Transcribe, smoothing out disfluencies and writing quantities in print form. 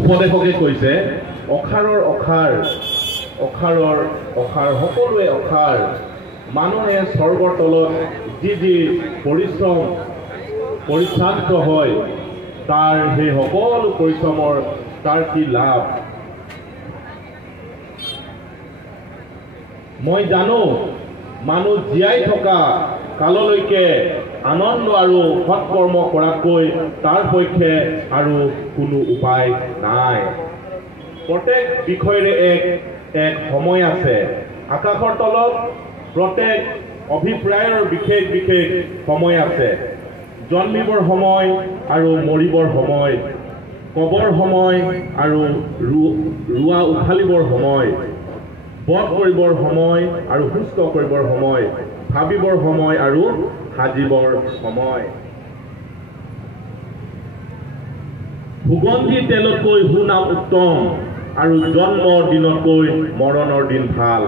উপদেশকে কৈছে অখাৰৰ অখাৰ অখাৰৰ অখাৰ সকলোৱে অখাৰ মানুহে স্বৰ্গৰ তলত যি পৰিশ্ৰম পৰিশ্ৰান্ত হয় তাৰ সেই সকলো পৰিশ্ৰমৰ তাৰ কি লাভ মই জানো মানুহ জীয়াই থকা কাললৈকে আনন্দ আৰু সৎকৰ্ম কৰাকৈ তাৰ পক্ষে আৰু কোনো উপায় নাই প্ৰত্যেক বিষয়ৰে এক সময় আছে আকাশৰ তলত প্ৰত্যেক অভিপ্ৰায়ৰ বিশেষ বিশেষ সময় আছে জন্মিবৰ সময় আৰু মৰিবৰ সময় কবৰ সময় আৰু ৰুৱা উঠালিবৰ সময় বধ কৰিবৰ সময় আৰু সুস্থ কৰিবৰ সময় ভাবিবৰ সময় আৰু সাজিবৰ সময় সুগন্ধি তেলতকৈ সুনাম উত্তম আৰু জন্মৰ দিনতকৈ মৰণৰ দিন ভাল